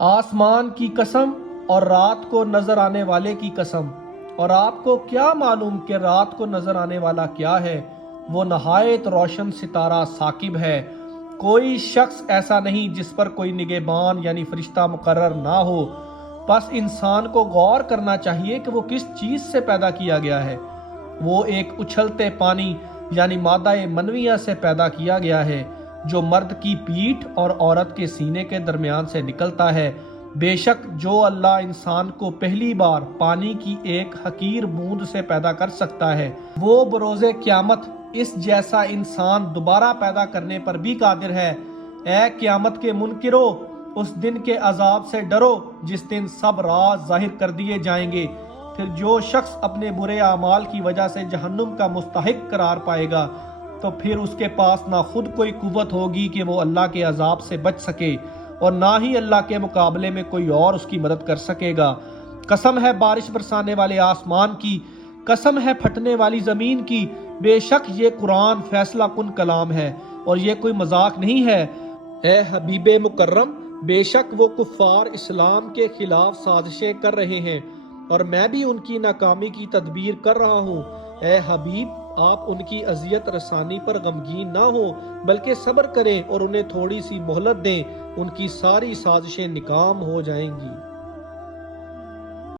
آسمان کی قسم اور رات کو نظر آنے والے کی قسم، اور آپ کو کیا معلوم کہ رات کو نظر آنے والا کیا ہے؟ وہ نہایت روشن ستارہ ثاقب ہے۔ کوئی شخص ایسا نہیں جس پر کوئی نگہبان یعنی فرشتہ مقرر نہ ہو۔ بس انسان کو غور کرنا چاہیے کہ وہ کس چیز سے پیدا کیا گیا ہے۔ وہ ایک اچھلتے پانی یعنی مادہ منویہ سے پیدا کیا گیا ہے، جو مرد کی پیٹھ اور عورت کے سینے کے درمیان سے نکلتا ہے۔ بے شک جو اللہ انسان کو پہلی بار پانی کی ایک حقیر بوند سے پیدا کر سکتا ہے، وہ بروز قیامت اس جیسا انسان دوبارہ پیدا کرنے پر بھی قادر ہے۔ اے قیامت کے منکرو، اس دن کے عذاب سے ڈرو جس دن سب راز ظاہر کر دیے جائیں گے۔ پھر جو شخص اپنے برے اعمال کی وجہ سے جہنم کا مستحق قرار پائے گا تو پھر اس کے پاس نہ خود کوئی قوت ہوگی کہ وہ اللہ کے عذاب سے بچ سکے، اور نہ ہی اللہ کے مقابلے میں کوئی اور اس کی مدد کر سکے گا۔ قسم ہے بارش برسانے والے آسمان کی، قسم ہے پھٹنے والی زمین کی، بے شک یہ قرآن فیصلہ کن کلام ہے اور یہ کوئی مذاق نہیں ہے۔ اے حبیب مکرم، بے شک وہ کفار اسلام کے خلاف سازشیں کر رہے ہیں، اور میں بھی ان کی ناکامی کی تدبیر کر رہا ہوں۔ اے حبیب، آپ ان کی اذیت رسانی پر غمگین نہ ہوں، بلکہ صبر کریں اور انہیں تھوڑی سی مہلت دیں، ان کی ساری سازشیں ناکام ہو جائیں گی۔